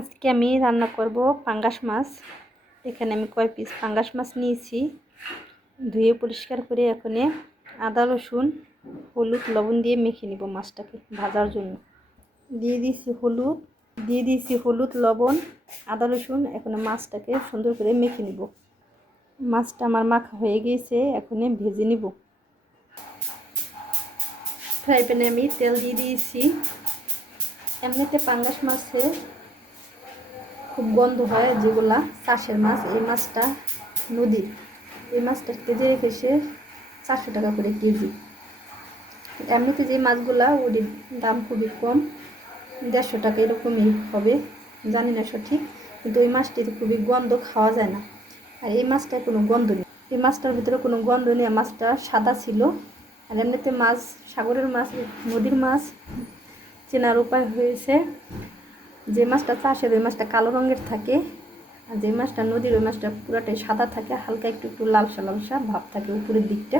আজকে আমি রান্না করব পাঙ্গাস মাছ। এখানে আমি কয় পিস পাঙ্গাস মাছ নিয়েছি, ধুয়ে পরিষ্কার করে এখন আদা রসুন হলুদ লবণ দিয়ে মেখে নিব মাছটাকে ভাজার জন্য। দিয়ে দিয়েছি হলুদ লবণ আদা রসুন। এখন মাছটাকে সুন্দর করে মেখে নিব। মাছটা আমার মাখা হয়ে গিয়েছে, এখন ভেজে নিব। ফ্রাই প্যানে আমি তেল দিয়ে দিয়েছি। এমনিতে পাঙ্গাস মাছে খুব গন্ধ হয়, যেগুলা চাষের মাছ। এই মাছটা নদীর, এই মাছটা কেজি রেখেছে 400 টাকা করে কেজি। এমনিতে যে মাছগুলা ওর দাম খুবই কম, 150 টাকা এরকমই হবে, জানি না সঠিক। কিন্তু ওই মাছটিতে খুবই গন্ধ, খাওয়া যায় না। আর এই মাছটায় কোনো গন্ধ নেই, এই মাছটার ভিতরে কোনো গন্ধ নেই। মাছটা সাদা ছিল। আর এমনিতে মাছ, সাগরের মাছ, নদীর মাছ চেনার উপায় হয়েছে, যে মাছটা চাষের ওই মাছটা কালো রঙের থাকে, আর যে মাছটা নদীর ওই মাছটা পুরাটাই সাদা থাকে, হালকা একটু একটু লালসা লালসা ভাব থাকে উপরের দিকটা।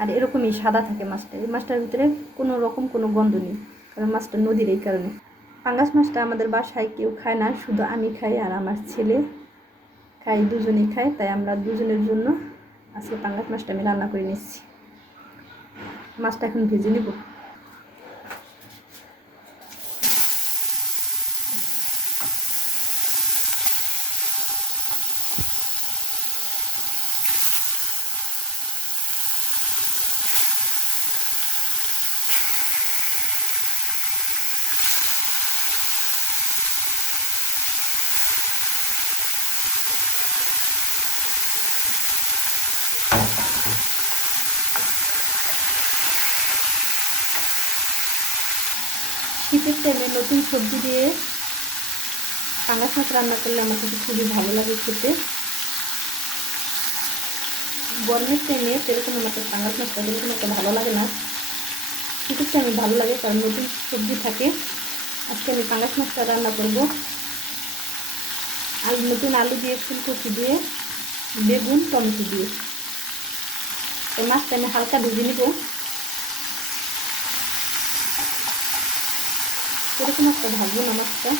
আর এরকমই সাদা থাকে মাছটা। এই মাছটার ভিতরে কোনো রকম কোনো গন্ধ নেই, কারণ মাছটা নদীর। এই কারণে পাঙ্গাস মাছটা আমাদের বাসায় কেউ খায় না, শুধু আমি খাই আর আমার ছেলে খাই, দুজনেই খাই। তাই আমরা দুজনের জন্য আজকে পাঙ্গাস মাছটা আমি রান্না করে নিচ্ছি। মাছটা এখন ভেজে নেব। শীতের টাইমে নতুন সবজি দিয়ে পাঙ্গাস মাছ রান্না করলে আমার কাছে খুবই ভালো লাগে খেতে। গরমের টাইমে সেরকম আমাকে পাঙ্গাস মাছটা সেরকম একটা ভালো লাগে না। শীতের টাইমে ভালো লাগে, কারণ নতুন সবজি থাকে। আজকে আমি পাঙ্গাস মাছটা রান্না করব নতুন আলু দিয়ে, ফুলকপি দিয়ে, বেগুন, টমেটো দিয়ে। এই মাছটা আমি হালকা ভেজে নেব। এরকম একটা ভাজবো না মাছটা।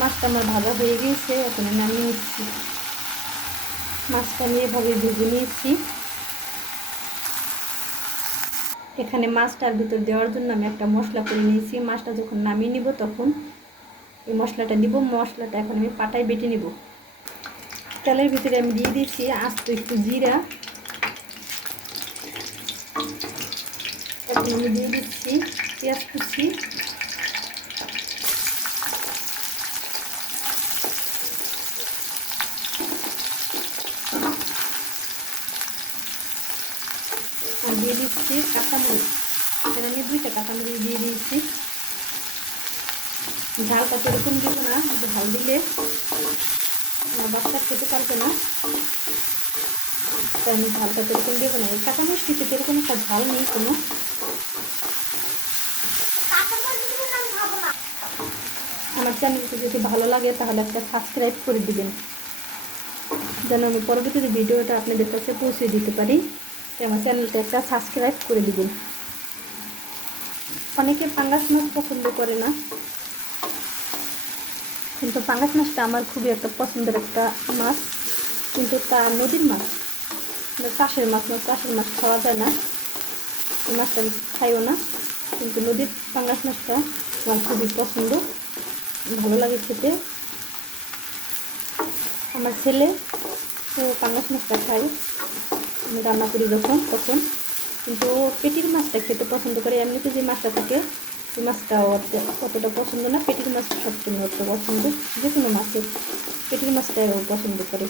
মাছটা আমার ভাজা হয়ে গিয়েছে, এখন নামিয়ে নিচ্ছি। মাছটা আমি এভাবে ভেজে নিয়েছি। এখানে মাছটার ভিতর দেওয়ার জন্য আমি একটা মশলা করে নিয়েছি। মাছটা যখন নামিয়ে নিব তখন এই মশলাটা দিব। মশলাটা এখন আমি পাটায় বেটে নিব। তেলের ভিতরে আমি দিয়ে দিয়েছি আস্ত একটু জিরা। এখন আমি দিয়ে দিচ্ছি পেঁয়াজ কুচি, আর দিয়ে দিচ্ছি কাঁচামরিচ। এখানে আমি 2টা কাঁচামরিচ দিয়ে দিয়েছি। ঝালটা সেরকম দিব না, ঝাল দিলে আমার বাচ্চা খেতে পারবে না, তাই আমি ঝালটা সেরকম দেবো না। এই কাঁচামরিচটিতে সেরকম একটা ঝাল নেই কোনো। আমার চ্যানেলটি যদি ভালো লাগে তাহলে একটা সাবস্ক্রাইব করে দিবেন, যেন আমি পরবর্তী ভিডিওটা আপনাদের কাছে পৌঁছে দিতে পারি। তাই আমার চ্যানেলটা একটা সাবস্ক্রাইব করে দিবেন। অনেকে পাঙ্গাস মাছ পছন্দ করে না, কিন্তু পাঙ্গাস মাছটা আমার খুবই একটা পছন্দের একটা মাছ। কিন্তু তা নদীর মাছ, চাষের মাছ না, চাষের মাছ খাওয়া যায় না। এই মাছটা আমি খাইও না, কিন্তু নদীর পাঙ্গাস মাছটা আমার খুবই পছন্দ, ভালো লাগে খেতে। আমার ছেলে ও পাঙ্গাস মাছটা খায়, আমি রান্না করি যখন তখন। কিন্তু পেটির মাছটা খেতে পছন্দ করে। এমনিতে যে মাছটা থাকে ওই মাছটা অতটা পছন্দ না। পেটির মাছটা সবচেয়ে অতটা পছন্দ। যে কোনো মাছের পেটির মাছটাই ও পছন্দ করে।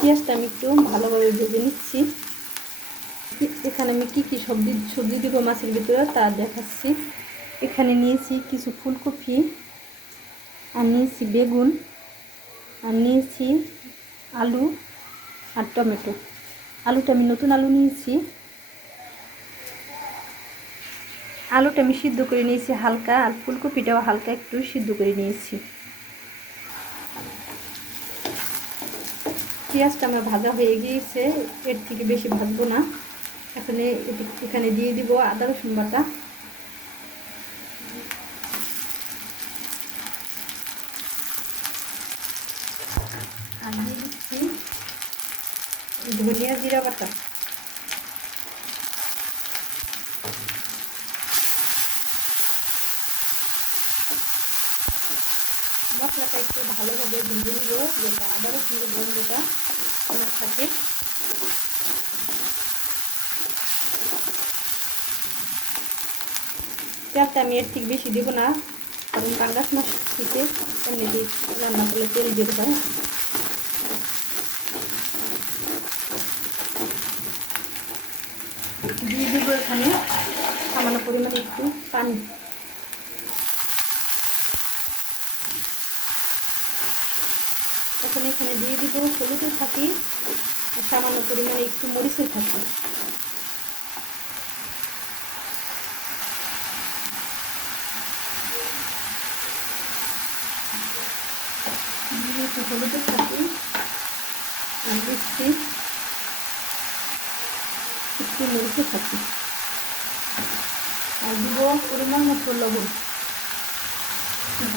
পেঁয়াজটা আমি একটু ভালোভাবে ভেজে নিচ্ছি। এখানে আমি কি কি সবজি দিব মাছের ভিতরে তা দেখাচ্ছি। এখানে নিয়েছি কিছু ফুলকপি, আর নিয়েছি বেগুন, আর নিয়েছি আলু, আর টমেটো। আলুটা আমি নতুন আলু নিয়েছি, আলুটা আমি সিদ্ধ করে নিয়েছি হালকা, আর ফুলকপিটাও হালকা একটু সিদ্ধ করে নিয়েছি। পেঁয়াজটা আমার ভাজা হয়ে গিয়েছে, এর থেকে বেশি ভাজবো না। এখন এখানে দিয়ে দিব আদা রসুন বাটা, আর দিয়ে দিচ্ছি ধনিয়া জিরা বাটা। মশলাটা একটু ভালোভাবে ভেজে নিব, যেটা আদা রসুনের গন্ধটা না থাকে। তেলটা আমি এর থেকে বেশি দেবো না, কারণ পাঙ্গাস মাছ থেকে এমনিতেই রান্না করলে তেল বের হয়। দিয়ে দেবো এখানে সামান্য পরিমাণে একটু পানি। এখন এখানে দিয়ে দিব হলুদের থাকি, সামান্য পরিমাণে একটু মরিচের থাকি। হলুদের থাকি আর দিচ্ছি একটু মরিচের থাকি, আর দিব পরিমাণ মতো লবণ।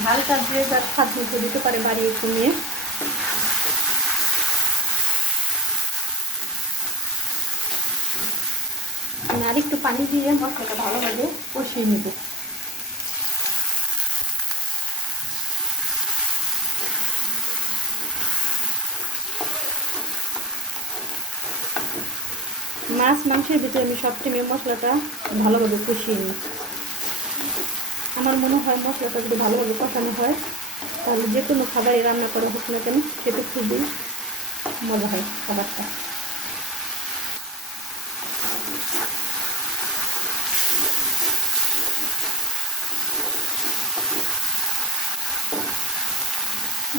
ঝালটা দিয়ে যার স্বাদ মতো দিতে পারে বাড়িয়ে কমিয়ে। আর একটু পানি দিয়ে মশলাটা ভালোভাবে কষিয়ে নেব। মাছ মাংসের ভিতরে আমি সবসময় মশলাটা ভালোভাবে কষিয়ে নিই। আমার মনে হয় মশলাটা যদি ভালোভাবে কষানো হয় তাহলে যে কোনো খাবারই রান্না করা হোক না কেন খেতে খুবই মজা হয় খাবারটা।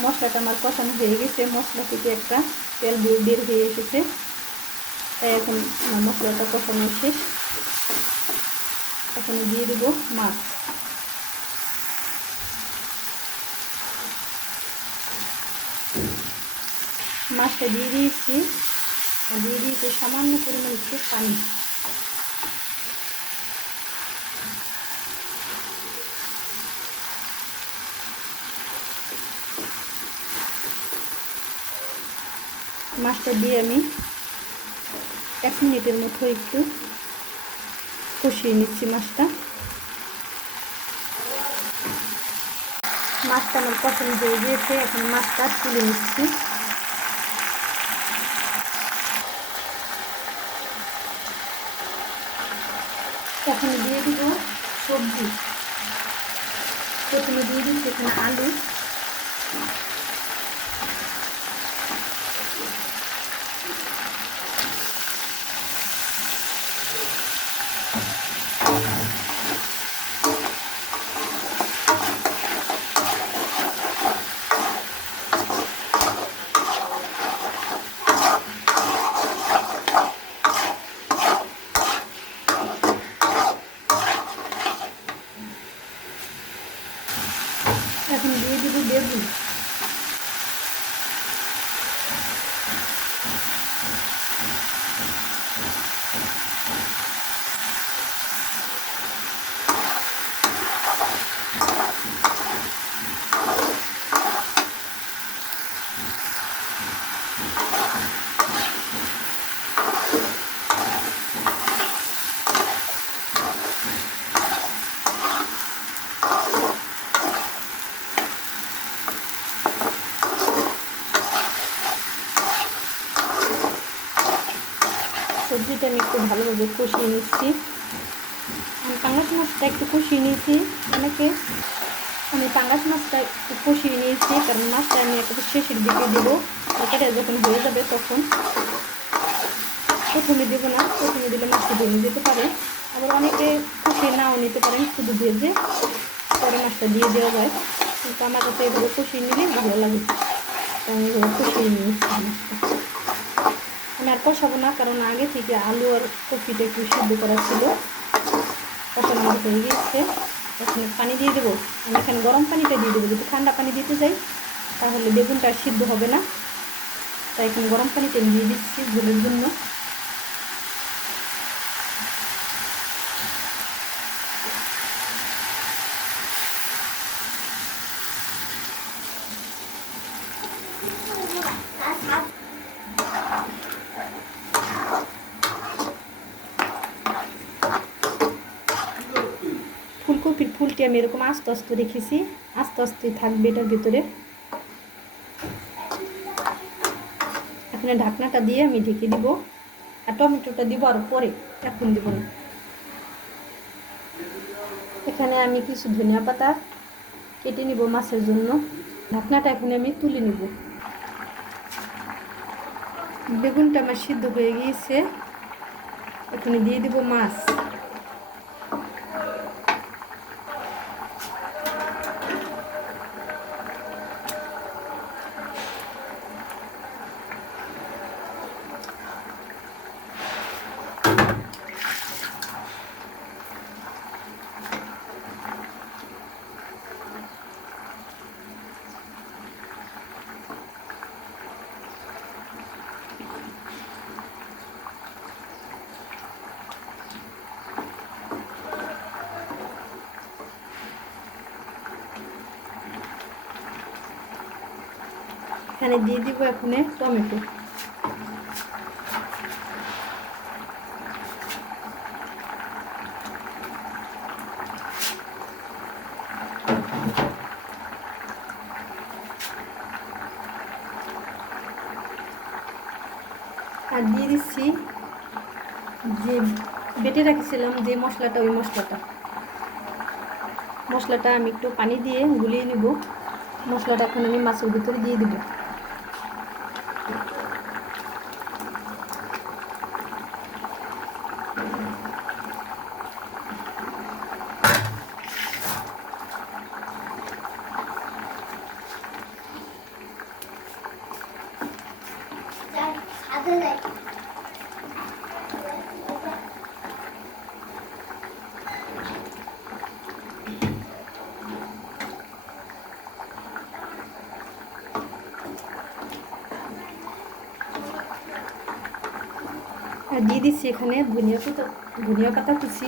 মশলাটা আমার কষানো হয়ে গেছে, মশলা থেকে একটা তেল বের হয়ে এসেছে, তাই এখন মশলাটা কষানো শেষ। এখানে দিয়ে দেবো মাছ। মাছটা দিয়ে দিয়েছি, আর দিয়ে দিয়েছি সামান্য পরিমাণ একটু পানি। মাছটা দিয়ে আমি 1 মিনিটের মতো একটু কষিয়ে নিচ্ছি মাছটা। মাছটা আমার কষানো হয়ে গিয়েছে, এখন মাছটা তুলে নিচ্ছি। এখন দিয়ে দিব সবজি। প্রথমে দিয়ে দিচ্ছি এখানে আলু, এখন দিয়ে দিব লেবু। সবজিটা আমি একটু ভালোভাবে কষিয়ে নিচ্ছি। আমি পাঙ্গাস মাছটা একটু কষিয়ে নিয়েছি, আমি পাঙ্গাস মাছটা একটু কষিয়ে নিয়েছি, কারণ মাছটা আমি একেবারে শেষের দিকে দেবো। এটা যখন হয়ে যাবে তখন প্রথমে দেবো না, প্রথমে দিলে মাছটা ভেঙে যেতে পারে। আবার অনেকে কষিয়ে নাও নিতে পারেন, শুধু ভেজে পরে মাছটা দিয়ে দেওয়া যায়, কিন্তু আমার কাছে এগুলো কষিয়ে নিলে ভালো লাগে, তাই আমি এগুলো কষিয়ে নিয়েছি মাছটা। আমি আর কষাবো না, কারণ আগে থেকে আলু আর কপিটা একটু সিদ্ধ করা ছিল। কষানো হয়ে গিয়েছে, এখন পানি দিয়ে দেবো। আমি এখানে গরম পানিটা দিয়ে দেবো। যদি ঠান্ডা পানি দিতে যাই তাহলে বেগুনটা সিদ্ধ হবে না, তাই এখন গরম পানিটা দিয়ে দিচ্ছি ঝোলের জন্য। ফুলকপির ফুলটি আমি এরকম আস্তে আস্তে রেখেছি, আস্তে আস্তে থাকবে এটার ভিতরে। এখন ঢাকনাটা দিয়ে আমি ঢেকে দিব, আর টমেটোটা দিব আর পরে, এখন দিব না। এখানে আমি কিছু ধনিয়া পাতা কেটে নিব মাছের জন্য। ঢাকনাটা এখন আমি তুলে নিব। বেগুনটা আমার সিদ্ধ হয়ে গিয়েছে, এখানে দিয়ে দিব মাছ। এখানে দিয়ে দিব এখন টমেটো। আর দিয়ে দিচ্ছি যে বেটে রাখছিলাম যে মশলাটা, ওই মশলাটা আমি একটু পানি দিয়ে গুলিয়ে নেব। মশলাটা এখন আমি মাছের ভিতরে দিয়ে দেব। আর দিয়ে দিচ্ছি এখানে ধনিয়া পাতা কুচি।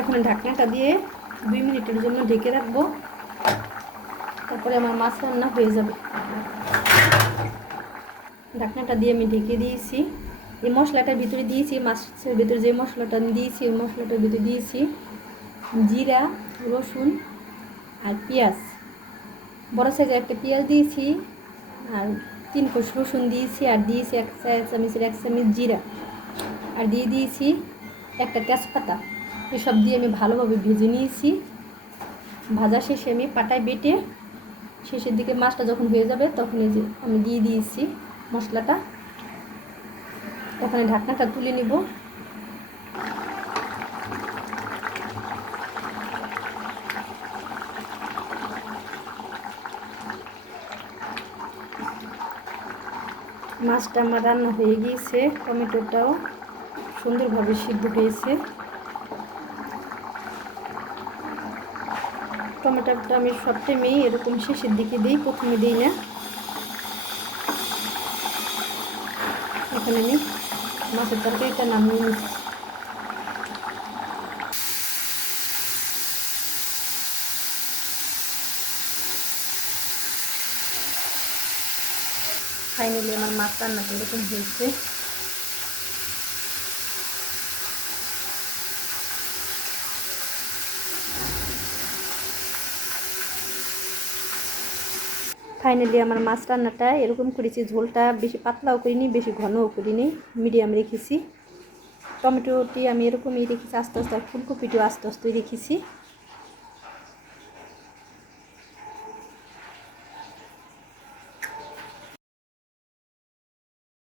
এখন ঢাকনাটা দিয়ে 2 মিনিটের জন্য ঢেকে রাখবো, তারপরে আমার মাছ রান্না হয়ে যাবে। ঢাকনাটা দিয়ে আমি ঢেকে দিয়েছি। এই মশলাটার ভিতরে দিয়েছি, মাছের ভিতরে যে মশলাটা দিয়েছি ওই মশলাটার ভিতরে দিয়েছি জিরা, রসুন আর পেঁয়াজ। বড় সাইজের একটা পেঁয়াজ দিয়েছি, আর 3 কোষ রসুন দিয়েছি, আর দিয়েছি 1 চামচের 1 চামচ জিরা, আর দিয়ে দিয়েছি একটা তেজপাতা। এসব দিয়ে আমি ভালোভাবে ভেজে নিয়েছি। ভাজা শেষে আমি পাটায় বেটে শেষের দিকে মাছটা যখন হয়ে যাবে তখন এই যে আমি দিয়ে দিয়েছি মশলাটা। ওখানে ঢাকনাটা তুলে নিব। মাছটা আমার রান্না হয়ে গিয়েছে, টমেটোটাও সুন্দরভাবে সিদ্ধ হয়েছে। টমেটোটা আমি সব টাইমেই এরকম শেষের দিকে দিই, প্রথমে দিই না। এখানে আমি মাছের তরকারিটা নামিয়ে নিচ্ছি। ফাইনালি আমার মাছ রান্নাটা এরকম হয়েছে। ফাইনালি আমার মাছ রান্নাটা এরকম করেছি। ঝোলটা বেশি পাতলাও করিনি, বেশি ঘনও করিনি, মিডিয়াম রেখেছি। টমেটোটি আমি এরকমই রেখেছি আস্তে আস্তে, আর ফুলকপিটিও আস্তে আস্তে রেখেছি।